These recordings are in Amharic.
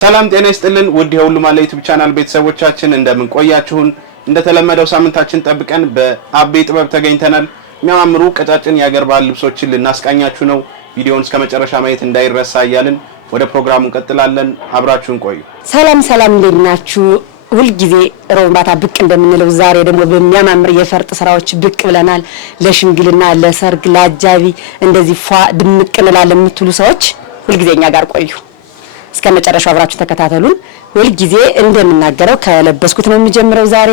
ሰላም ጤና ይስጥልን ውድ የሁሉም አለ ዩቲዩብ ቻናል ቤተሰቦቻችን እንደምን ቆያችሁን? እንደተለመደው ሳምንታችን ጠብቀን በአቤ ጥበብ ተገኝተናል። የሚያማምሩ ቀጫጭን የአገር ባህል ልብሶችን ልናስቃኛችሁ ነው። ቪዲዮውን እስከ መጨረሻ ማየት እንዳይረሳ እያልን ወደ ፕሮግራሙ እንቀጥላለን። አብራችሁን ቆዩ። ሰላም እንዴት ናችሁ? ሁሉ ጊዜ ሮማታ ብቅ እንደምንለው ዛሬ ደግሞ በሚያማምር የፈርጥ ስራዎች ብቅ ብለናል። ለሽምግልና፣ ለሰርግ፣ ለአጃቢ እንደዚህ ፏ ድምቅ እንላለን የምትሉ ሰዎች ሁሉ ጊዜኛ ጋር ቆዩ። እስከ መጨረሻው አብራችሁ ተከታተሉን። ሁሉ ጊዜ እንደምናገረው ከለበስኩት ነው የሚጀምረው። ዛሬ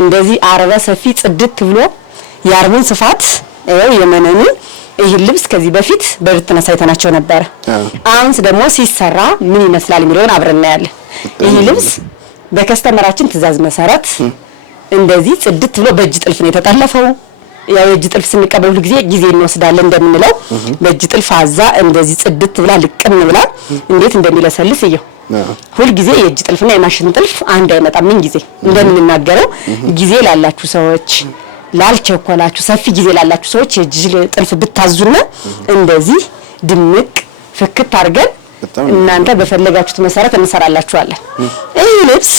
እንደዚህ አረበ ሰፊ ጽድት ብሎ የአርቡን ስፋት የመነኑን ይህ ልብስ ከዚህ በፊት በብትነሳ አይተናቸው ነበር። አሁንስ ደግሞ ሲሰራ ምን ይመስላል የሚለውን አብረን እናያለን። ይህ ልብስ በከስተመራችን ትዕዛዝ መሰረት እንደዚህ ጽድት ብሎ በእጅ ጥልፍ ነው የተጠለፈው። ያው የእጅ ጥልፍ ስንቀበል ጊዜ እንወስዳለን እንደምንለው በእጅ ጥልፍ አዛ እንደዚህ ጽድት ብላ ልቅም ብላ እንዴት እንደሚለሰልስ ይየው። ሁሉ ጊዜ የእጅ ጥልፍና የማሽን ጥልፍ አንድ አይመጣም። ምን ጊዜ እንደምንናገረው ጊዜ ላላችሁ ሰዎች፣ ላልቸኮላችሁ፣ ሰፊ ጊዜ ላላችሁ ሰዎች የእጅ ጥልፍ ብታዙና እንደዚህ ድምቅ ፍክት አድርገን እናንተ በፈለጋችሁት መሰረት እንሰራላችኋለን። ይህ ልብስ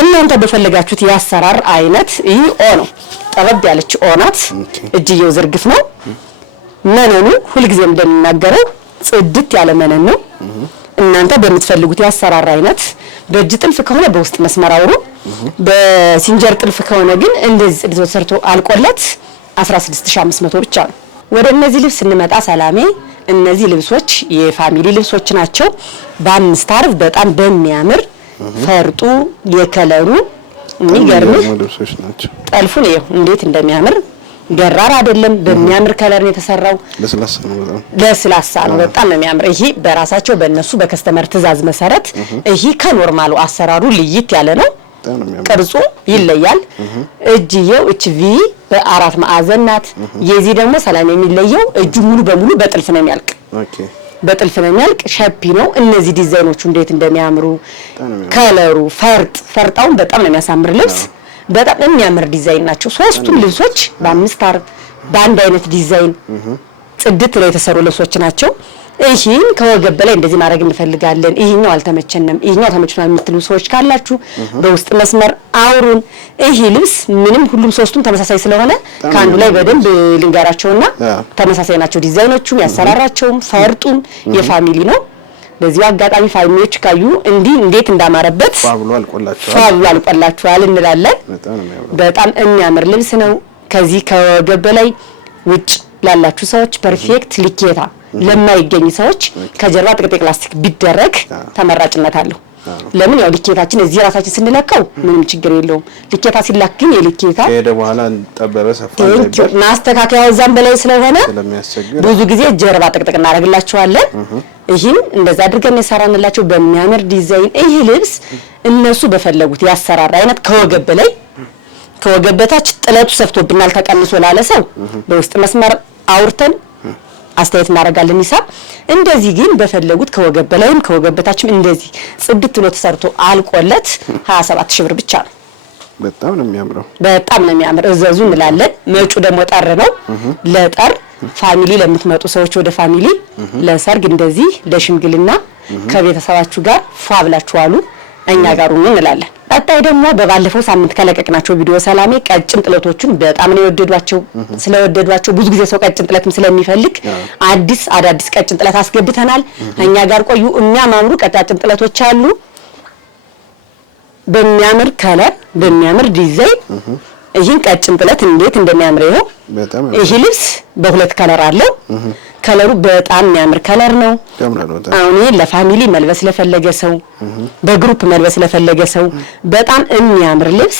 እናንተ በፈለጋችሁት ያሰራር አይነት ይህ ኦ ነው። ጠበብ ያለች ኦናት እጅየው ዝርግፍ ነው። መነኑ ሁልጊዜም እንደምናገረው ጽድት ያለ መነን ነው። እናንተ በምትፈልጉት ያሰራር አይነት በእጅ ጥልፍ ከሆነ በውስጥ መስመር አውሩ። በሲንጀር ጥልፍ ከሆነ ግን እንደዚህ ጽድት ተሰርቶ አልቆለት 16500 ብቻ ነው። ወደ እነዚህ ልብስ እንመጣ ሰላሜ። እነዚህ ልብሶች የፋሚሊ ልብሶች ናቸው። በአምስት አርብ በጣም በሚያምር ፈርጡ የከለሩ የሚገርም ልብሶች ናቸው። ጠልፉ ነው እንዴት እንደሚያምር ገራር አይደለም። በሚያምር ከለር ነው የተሰራው። ለስላሳ ነው በጣም ነው የሚያምር። ይሄ በራሳቸው በእነሱ በከስተመር ትዕዛዝ መሰረት ይሄ ከኖርማሉ አሰራሩ ልይት ያለ ነው። ቅርጹ ይለያል። እጅየው እችቪ በአራት ማዕዘን ናት። የዚህ ደግሞ ሰላም የሚለየው እጁ ሙሉ በሙሉ በጥልፍ ነው የሚያልቅ። በጥልፍ ነው የሚያልቅ። ሸፒ ነው። እነዚህ ዲዛይኖቹ እንዴት እንደሚያምሩ ከለሩ ፈርጣውን በጣም ነው የሚያሳምር ልብስ። በጣም የሚያምር ዲዛይን ናቸው ሶስቱም ልብሶች። በአምስት አርብ በአንድ አይነት ዲዛይን ጽድት ላይ የተሰሩ ልብሶች ናቸው። ይሄን ከወገብ በላይ እንደዚህ ማድረግ እንፈልጋለን፣ ይሄኛው አልተመቸንም፣ ይሄኛው ተመችቷል የምትሉ ሰዎች ካላችሁ በውስጥ መስመር አውሩን። ይሄ ልብስ ምንም ሁሉም ሶስቱም ተመሳሳይ ስለሆነ ከአንዱ ላይ በደንብ ልንገራቸውና ተመሳሳይ ናቸው ዲዛይኖቹም ያሰራራቸውም ፈርጡም የፋሚሊ ነው። በዚህ አጋጣሚ ፋሚሊዎች ካዩ እንዴት እንዳማረበት ፋብሉ አልቆላችኋል እንላለን። በጣም የሚያምር ልብስ ነው። ከዚህ ከወገብ በላይ ውጭ ላላችሁ ሰዎች ፐርፌክት ልኬታ ለማይገኝ ሰዎች ከጀርባ ጥቅጥቅ ፕላስቲክ ቢደረግ ተመራጭነት አለው። ለምን ያው ልኬታችን እዚህ ራሳችን ስንለካው ምንም ችግር የለውም። ልኬታ ሲላክ ግን የልኬታ ከሄደ በኋላ ጠበበ ሰፋ ማስተካከያው እዛም በላይ ስለሆነ ብዙ ጊዜ ጀርባ ጥቅጥቅ እናደርግላቸዋለን። ይሄን እንደዛ አድርገን የሰራንላቸው በሚያምር ዲዛይን። ይሄ ልብስ እነሱ በፈለጉት ያሰራራ አይነት ከወገብ በላይ ከወገብ በታች ጥለቱ ሰፍቶብናል ተቀንሶ ላለ ሰው በውስጥ መስመር አውርተን አስተያየት እናደርጋለን ሂሳብ። እንደዚህ ግን በፈለጉት ከወገብ በላይም ከወገብ በታችም እንደዚህ ጽድት ብሎ ተሰርቶ አልቆለት 27000 ብር ብቻ ነው። በጣም ነው የሚያምረው። በጣም ነው የሚያምር። እዘዙ እንላለን። መጩ ደግሞ ጠር ነው። ለጠር ፋሚሊ ለምትመጡ ሰዎች ወደ ፋሚሊ ለሰርግ እንደዚህ ለሽምግልና ከቤተሰባችሁ ጋር ፏ ብላችሁ አሉ እኛ ጋር ሁኑ እንላለን። ቀጣይ ደግሞ በባለፈው ሳምንት ከለቀቅናቸው ቪዲዮ ሰላሜ ቀጭን ጥለቶቹን በጣም ነው የወደዷቸው። ስለወደዷቸው ብዙ ጊዜ ሰው ቀጭን ጥለትም ስለሚፈልግ አዳዲስ ቀጭን ጥለት አስገብተናል። እኛ ጋር ቆዩ። የሚያማምሩ ቀጫጭን ጥለቶች አሉ በሚያምር ከለር በሚያምር ዲዛይን። ይሄን ቀጭን ጥለት እንዴት እንደሚያምር ይሄው። ይሄ ልብስ በሁለት ከለር አለው። ከለሩ በጣም የሚያምር ከለር ነው። አሁን ለፋሚሊ መልበስ ለፈለገ ሰው በግሩፕ መልበስ ለፈለገ ሰው በጣም የሚያምር ልብስ።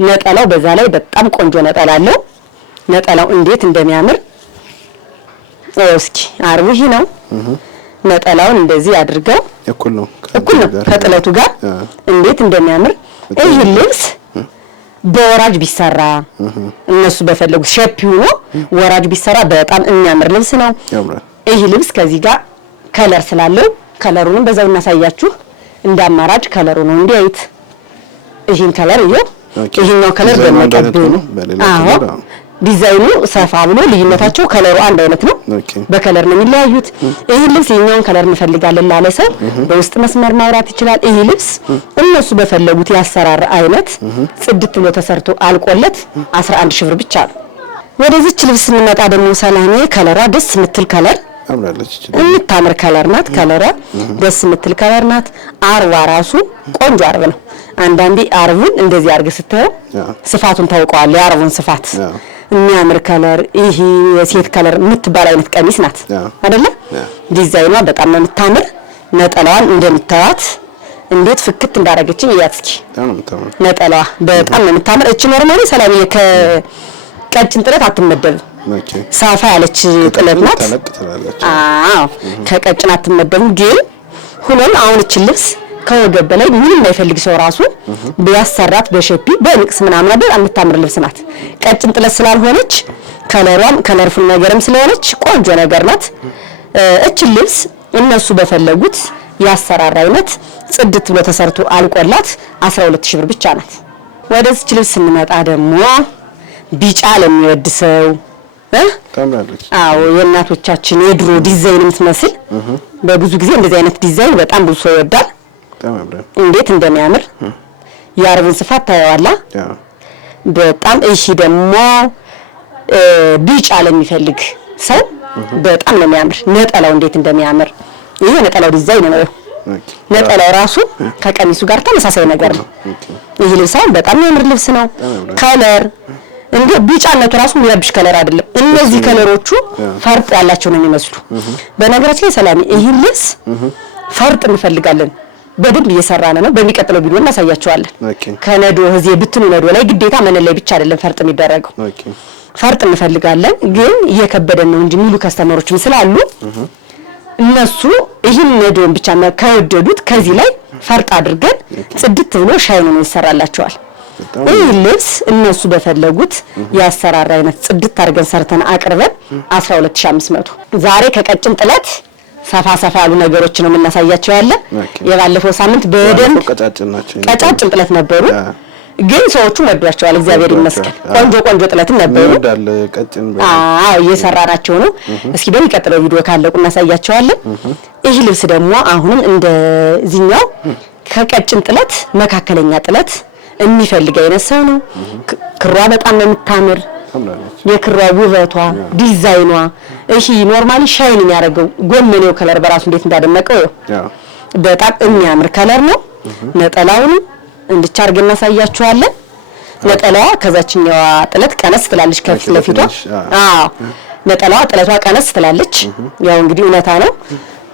ነጠላው በዛ ላይ በጣም ቆንጆ ነጠላ አለው። ነጠላው እንዴት እንደሚያምር እስኪ አርቡ ይሄ ነው። ነጠላውን እንደዚህ አድርገው እኩል ነው ከጥለቱ ጋር እንዴት እንደሚያምር። ይሄ ልብስ በወራጅ ቢሰራ እነሱ በፈለጉት ሼፕ ሆኖ ወራጅ ቢሰራ በጣም የሚያምር ልብስ ነው። ይሄ ልብስ ከዚህ ጋር ከለር ስላለው ከለሩንም በዛው እናሳያችሁ። እንዳማራጭ ከለሩ ነው እንዴት ይሄን ከለር ይሄኛው ከለር ደመቀብኝ። ዲዛይኑ ሰፋ ብሎ ልዩነታቸው ከለሩ አንድ አይነት ነው። በከለር ነው የሚለያዩት። ይሄ ልብስ የኛውን ከለር እንፈልጋለን ላለ ሰው በውስጥ መስመር ማውራት ይችላል። ይሄ ልብስ እነሱ በፈለጉት ያሰራር አይነት ጽድት ብሎ ተሰርቶ አልቆለት 11 ሺህ ብር ብቻ ነው። ወደዚች ልብስ እንመጣ ደግሞ ሰላሜ ከለሯ ደስ የምትል ከለር አምራለች። የምታምር ከለር ናት። ከለሯ ደስ የምትል ከለር ናት። አርባ ራሱ ቆንጆ አርብ ነው። አንዳንዴ አርቡን እንደዚህ አርገ ስታየው ስፋቱን ታውቀዋለህ። የአርቡን ስፋት የሚያምር ከለር ይሄ የሴት ከለር የምትባል አይነት ቀሚስ ናት አይደለ? ዲዛይኗ በጣም ነው የምታምር። ነጠላዋን እንደምታዩት እንዴት ፍክት እንዳረገችኝ እያት እስኪ። ነጠላዋ በጣም ነው የምታምር። እቺ ኖርማሊ ሰላምዬ ከቀጭን ጥለት አትመደብም። ሳፋ ያለች ጥለት ናት። አዎ ከቀጭን አትመደብም። ግን ሁሉም አሁን እቺ ልብስ ከወገብ በላይ ምንም አይፈልግ ሰው ራሱ ቢያሰራት በሸፒ በንቅስ ምናምን በጣም የምታምር ልብስ ናት። ቀጭን ጥለት ስላልሆነች ከለሯም ከለርፉል ነገርም ስለሆነች ቆንጆ ነገር ናት። እቺ ልብስ እነሱ በፈለጉት ያሰራር አይነት ጽድት ብሎ ተሰርቶ አልቆላት 12000 ብር ብቻ ናት። ወደዚህ ልብስ ስንመጣ ደግሞ ቢጫ ለሚወድ ሰው ታምራለች። አዎ የእናቶቻችን የድሮ ዲዛይን የምትመስል በብዙ ጊዜ እንደዚህ አይነት ዲዛይን በጣም ብዙ ሰው ይወዳል። እንዴት እንደሚያምር የአርቡን ስፋት ታየዋላ። በጣም እሺ ደግሞ ቢጫ ለሚፈልግ ሰው በጣም ነው የሚያምር። ነጠላው እንዴት እንደሚያምር ይሄ ነጠላው ዲዛይን ነው። ነጠላው ራሱ ከቀሚሱ ጋር ተመሳሳይ ነገር ነው። ይሄ ልብስ በጣም የሚያምር ልብስ ነው። ከለር እንዴ ቢጫነቱ ራሱ የሚያብሽ ከለር አይደለም። እነዚህ ከለሮቹ ፈርጥ ያላቸው ነው የሚመስሉ። በነገራችን ላይ ሰላም ይሄ ልብስ ፈርጥ እንፈልጋለን። በደንብ እየሰራን ነው። በሚቀጥለው ቪዲዮ እናሳያቸዋለን። ከነዶ እዚህ ብትኑ ነዶ ላይ ግዴታ መነን ላይ ብቻ አይደለም ፈርጥ የሚደረገው። ፈርጥ እንፈልጋለን ግን እየከበደን ነው እንጂ ሚሉ ከስተመሮችም ስላሉ እነሱ ይህን ነዶን ብቻ ከወደዱት ከዚህ ላይ ፈርጥ አድርገን ጽድት ብሎ ሻይኑ ነው ይሰራላቸዋል። ይህ ልብስ እነሱ በፈለጉት ያሰራር አይነት ጽድት አድርገን ሰርተን አቅርበን 12500። ዛሬ ከቀጭን ጥለት ሰፋ ያሉ ነገሮች ነው የምናሳያቸው ያለ። የባለፈው ሳምንት በደንብ ቀጫጭን ጥለት ነበሩ ግን ሰዎቹ ወዷቸዋል። እግዚአብሔር ይመስገን ቆንጆ ጥለት ነበሩ። አዎ እየሰራናቸው ነው። እስኪ በሚቀጥለው ቪዲዮ ካለቁ እናሳያቸዋለን። ይህ ልብስ ደግሞ አሁንም እንደዚህኛው ከቀጭን ጥለት መካከለኛ ጥለት የሚፈልግ አይነት ሰው ነው። ክሯ በጣም ነው የምታምር። የክሯ ውበቷ ዲዛይኗ እሺ ኖርማሊ ሻይን የሚያደርገው ጎመኔው ከለር በራሱ እንዴት እንዳደመቀው በጣም የሚያምር ከለር ነው። ነጠላውን እንድቻርገን እናሳያችኋለን። ነጠላዋ ከዛችኛዋ ጥለት ቀነስ ትላለች ከፊት ለፊቷ። አዎ ነጠላዋ ጥለቷ ቀነስ ትላለች። ያው እንግዲህ እውነታ ነው።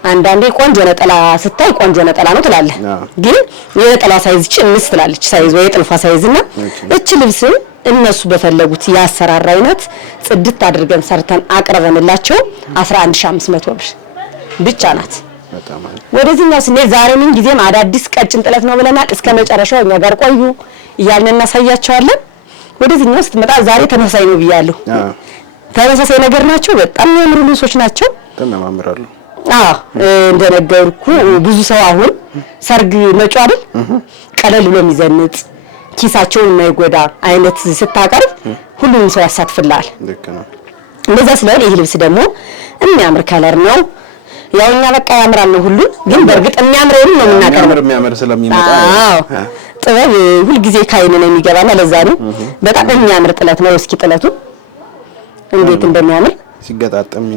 አንዳንዴ ቆንጆ ነጠላ ስታይ ቆንጆ ነጠላ ነው ትላለህ። ግን የነጠላ ሳይዝ እንስ ትላለች። ሳይዝ ወይ ጥልፋ ሳይዝና እቺ ልብስ እነሱ በፈለጉት ያሰራር አይነት ጽድት አድርገን ሰርተን አቅርበንላቸው 11500 ብር ብቻ ናት። ወደዚህኛው ስንሄድ ዛሬ ምን ጊዜም አዳዲስ ቀጭን ጥለት ነው ብለናል። እስከ መጨረሻው እኛ ጋር ቆዩ እያልን እናሳያቸዋለን። ወደዚህኛው ስትመጣ ዛሬ ተመሳሳይ ነው ብያለሁ። ተመሳሳይ ነገር ናቸው። በጣም የሚያምሩ ልብሶች ናቸው። ተማምራሉ። እንደነገርኩ ብዙ ሰው አሁን ሰርግ መጪው አይደል ቀለል ብሎ የሚዘንጥ ኪሳቸውን የማይጎዳ አይነት ስታቀርብ ሁሉንም ሰው ያሳትፍላል። እንደዛ ስለሆነ ይሄ ልብስ ደግሞ የሚያምር ከለር ነው። ያው እኛ በቃ ያምራል ነው ሁሉ ግን በእርግጥ የሚያምረው ነው የምናቀርበው። የሚያምር ስለሚመጣ ጥበብ ሁሉ ጊዜ ካይነ ነው የሚገባና ለዛ ነው በጣም የሚያምር ጥለት ነው። እስኪ ጥለቱ እንዴት እንደሚያምር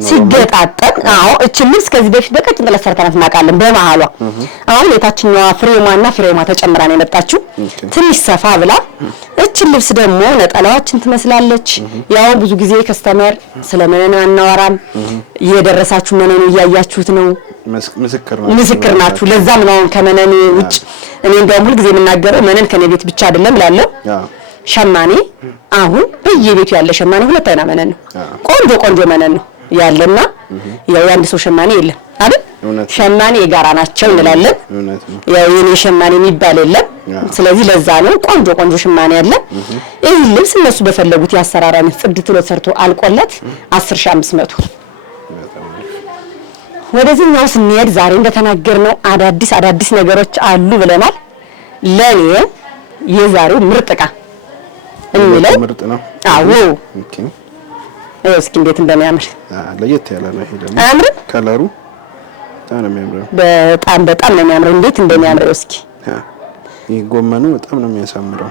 ሲገጣጠም አዎ እቺ ልብስ ከዚህ በፊት በቀጭን ጥለት ሰርተናት እናውቃለን። በመሃሏ አሁን የታችኛዋ ፍሬማ ተጨምራ ነው የመጣችው ትንሽ ሰፋ ብላ። እቺ ልብስ ደግሞ ነጠላዋችን ትመስላለች። ያው ብዙ ጊዜ ከስተመር ስለመነን አናወራም። እየደረሳችሁ መነኑ እያያችሁት ነው። ምስክር ናችሁ። ለዛም ነው ከመነን ውጭ እኔ እንደውም ሁሉ ጊዜ የምናገረው መነን ከኔ ቤት ብቻ አይደለም እላለሁ። ሸማኔ አሁን በየቤቱ ያለ ሸማኔ ሁለት አይና መነን ነው። ቆንጆ መነን ነው ያለና ያው አንድ ሰው ሸማኔ የለም አይደል? ሸማኔ የጋራ ናቸው እንላለን። ያው የኔ ሸማኔ የሚባል የለም። ስለዚህ ለዛ ነው ቆንጆ ሸማኔ ያለ። ይሄ ልብስ እነሱ በፈለጉት ያሰራራን ጽድት ብሎ ሰርቶ አልቆለት 10500። ወደዚህኛው ስንሄድ ዛሬ እንደተናገርነው አዳዲስ ነገሮች አሉ ብለናል። ለኔ የዛሬው ምርጥ ዕቃ እንለው ምርጥ ነው። አዎ እስኪ እንዴት እንደሚያምር ለየት ያለ ነው ይሄ ደግሞ አያምርም? ከለሩ በጣም ነው የሚያምረው። በጣም ነው የሚያምረው። እንዴት እንደሚያምር እስኪ ይሄ ጎመኑ በጣም ነው የሚያሳምረው።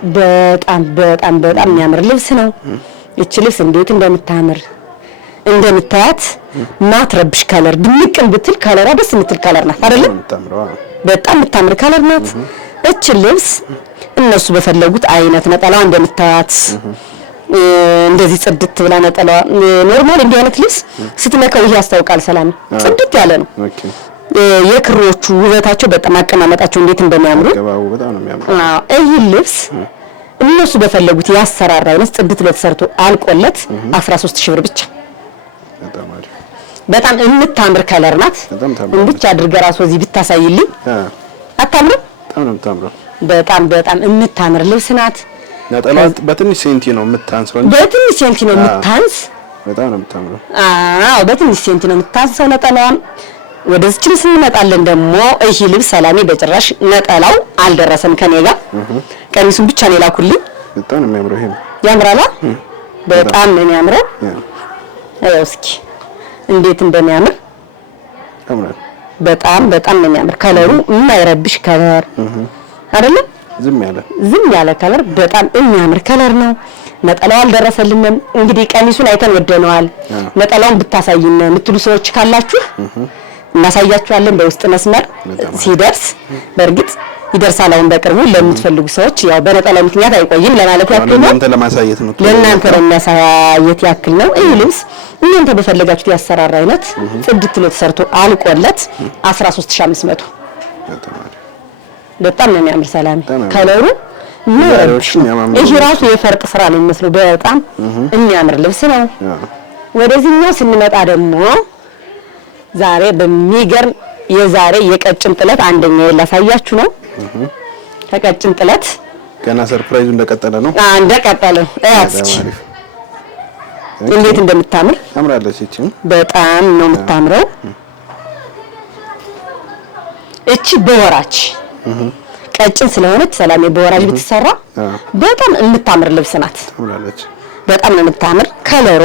በጣም የሚያምር ልብስ ነው። እቺ ልብስ እንዴት እንደምታምር እንደምታያት ማትረብሽ ከለር ድምቅም ብትል ከለሯ ደስ የምትል ከለር ናት አይደል? በጣም የምታምር ከለር ናት። እቺ ልብስ እነሱ በፈለጉት አይነት ነጠላዋ እንደምታያት እንደዚህ ጽድት ብላ ነጠላዋ ኖርማል እንዲህ አይነት ልብስ ስትነካው ይሄ ያስታውቃል። ሰላም ጽድት ያለ ነው። የክሮቹ ውበታቸው በጣም አቀማመጣቸው እንዴት እንደሚያምሩ በጣም ነው የሚያምሩ። ይሄ ልብስ እነሱ በፈለጉት ያሰራራ አይነት ጽድት ብሎ ተሰርቶ አልቆለት 13000 ብር ብቻ። በጣም የምታምር ከለር ናት። እንድቻ አድርገህ ራስዎ እዚህ ብታሳይልኝ አታምርም? በጣም ነው የምታምረው። በጣም የምታምር ልብስ ናት። ነጠላው በትንሽ ሴንቲ ነው የምታንሰው እንጂ በትንሽ ሴንቲ ነው የምታንስ። በጣም ነው የምታምረው። በትንሽ ሴንቲ ነው የምታንሰው ነጠላዋን። ወደዚህ ልብስ እንመጣለን ደግሞ ይሄ ልብስ ሰላሜ በጭራሽ ነጠላው አልደረሰም ከኔ ጋር ቀሚሱን ብቻ ነው የላኩልኝ። በጣም ነው የሚያምረው። ይሄ ያምራላ። በጣም ነው የሚያምረው። እስኪ እንዴት እንደሚያምር ያምራል። በጣም ነው የሚያምር። ከለሩ የማይረብሽ ከለር አይደለም። ዝም ያለ ከለር በጣም የሚያምር ከለር ነው። ነጠላው አልደረሰልንም። እንግዲህ ቀሚሱን አይተን ወደነዋል። ነጠላውን ብታሳይን የምትሉ ሰዎች ካላችሁ እናሳያችኋለን በውስጥ መስመር ሲደርስ። በእርግጥ ይደርሳል አሁን በቅርቡ ለምትፈልጉ ሰዎች ያው በነጠላው ምክንያት አይቆይም ለማለት ያክል ነው። ለእናንተ ለማሳየት ነው። ለእናንተ ለማሳየት ያክል ነው። ይሄ ልብስ እናንተ በፈለጋችሁት ያሰራራ አይነት ጽድት ብሎ ተሰርቶ አልቆለት 13500 በጣም ነው የሚያምር። ሰላም ከለሩ ይሄ ራሱ የፈርጥ ስራ ነው የሚመስለው። በጣም የሚያምር ልብስ ነው። ወደዚህኛው ስንመጣ ደግሞ ዛሬ በሚገርም የዛሬ የቀጭን ጥለት አንደኛው ላሳያችሁ ነው። ከቀጭን ጥለት ገና ሰርፕራይዙ እንደቀጠለ ነው። እንደቀጠለ እስኪ እንዴት እንደምታምር ታምራለች። እቺ በጣም ነው የምታምረው። እቺ በወራጅ ቀጭን ስለሆነች ሰላሜ በወራጅ ብትሰራ በጣም የምታምር ልብስ ናት። ታምራለች። በጣም ነው የምታምር። ከለሯ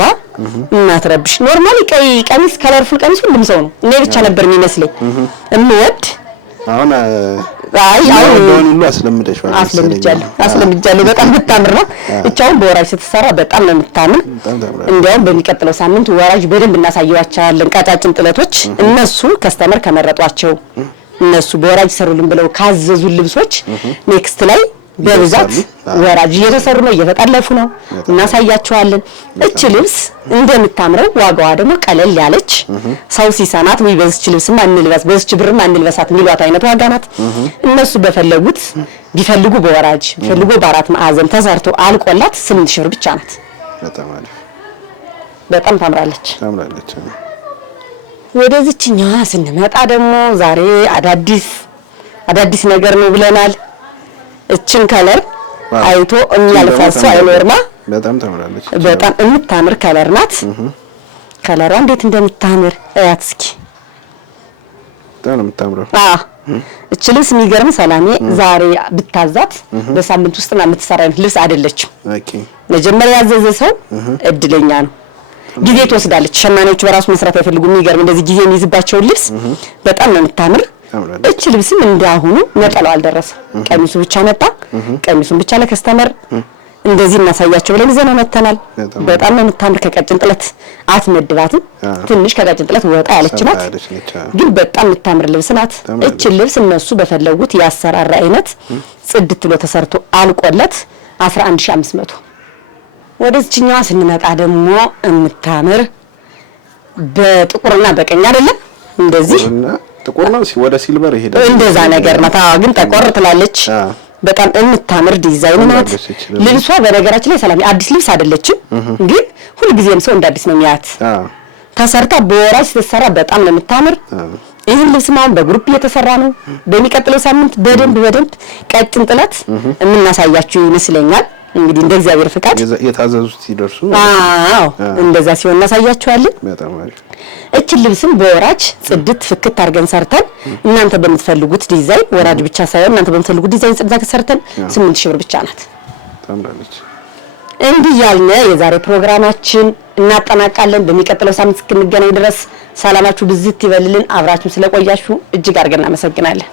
እናትረብሽ። ኖርማሊ ቀይ ቀሚስ ከለርፉል ቀሚስ ሁሉም ሰው ነው እኔ ብቻ ነበር የሚመስለኝ እንወድ። አሁን ሁሉ አስለምጃለሁ። በጣም የምታምር ነው። እቻውን በወራጅ ስትሰራ በጣም ነው የምታምር። እንዲያውም በሚቀጥለው ሳምንት ወራጅ በደንብ እናሳየዋቸዋለን። ቀጫጭን ጥለቶች እነሱ ከስተመር ከመረጧቸው እነሱ በወራጅ ሰሩልን ብለው ካዘዙ ልብሶች ኔክስት ላይ በብዛት ወራጅ እየተሰሩ ነው፣ እየተጠለፉ ነው። እናሳያቸዋለን። እቺ ልብስ እንደምታምረው ዋጋዋ ደግሞ ቀለል ያለች ሰው ሲሰማት ወይ በዚች ልብስማ እንልበስ በዚች ብርማ እንልበሳት የሚሏት አይነት ዋጋ ናት። እነሱ በፈለጉት ቢፈልጉ በወራጅ ቢፈልጉ በአራት ማዕዘን ተሰርቶ አልቆላት 8000 ብር ብቻ ናት። በጣም ታምራለች። ወደዚህኛዋ ስንመጣ ደግሞ ዛሬ አዳዲስ ነገር ነው ብለናል። እችን ከለር አይቶ የሚያልፋት ሰው አይኖርማ። በጣም ታምራለች። በጣም የምታምር ከለር ናት። ከለሯ እንዴት እንደምታምር እያት እስኪ። በጣም ነው የምታምረው። እች ልብስ የሚገርም ሰላሜ ዛሬ ብታዛት በሳምንት ውስጥ የምትሰራ አይነት ልብስ አይደለችም። መጀመሪያ ያዘዘ ሰው እድለኛ ነው። ጊዜ ትወስዳለች። ሸማኔዎቹ በራሱ መስራት አይፈልጉም። የሚገርም እንደዚህ ጊዜ የሚይዝባቸው ልብስ በጣም ነው የምታምር። እቺ ልብስም እንዳሁኑ ነጠላው አልደረሰም። ቀሚሱ ብቻ መጣ። ቀሚሱን ብቻ ለከስተመር እንደዚህ እናሳያቸው ብለን ይዘነው መተናል። በጣም ነው የምታምር። ከቀጭን ጥለት አትመድባትም። ትንሽ ከቀጭን ጥለት ወጣ ያለች ናት፣ ግን በጣም የምታምር ልብስ ናት። እቺ ልብስ እነሱ በፈለጉት ያሰራራ አይነት ጽድት ብሎ ተሰርቶ አልቆለት 11500። ወደዚህኛዋ ስንመጣ ደግሞ የምታምር በጥቁርና በቀኝ አይደለም እንደዚህ ጥቁር ነው ወደ ሲልቨር ይሄዳል። እንደዛ ነገር ናት። ግን ጠቆር ትላለች። በጣም የምታምር ዲዛይን ናት። ልብሷ በነገራችን ላይ ሰላም አዲስ ልብስ አይደለችም፣ ግን ሁልጊዜም ሰው እንዳዲስ ነው የሚያት። ተሰርታ በወራጅ ስትሰራ በጣም ነው የምታምር። ይህን ልብስ ማን በግሩፕ እየተሰራ ነው። በሚቀጥለው ሳምንት በደንብ ቀጭን ጥለት የምናሳያችሁ ይመስለኛል። እንግዲህ እንደ እግዚአብሔር ፍቃድ የታዘዙት ሲደርሱ እንደዛ ሲሆን እናሳያችኋለን። በጣም አሪፍ። እቺ ልብስም በወራጅ ጽድት ፍክት አድርገን ሰርተን እናንተ በምትፈልጉት ዲዛይን ወራጅ ብቻ ሳይሆን እናንተ በምትፈልጉት ዲዛይን ጽድት ሰርተን 8000 ብር ብቻ ናት። ታምራለች። እንዲህ ያልነ የዛሬ ፕሮግራማችን እናጠናቃለን። በሚቀጥለው ሳምንት እስክንገናኝ ድረስ ሰላማችሁ ብዝት ይበልልን። አብራችሁ ስለቆያችሁ እጅግ አድርገን እናመሰግናለን።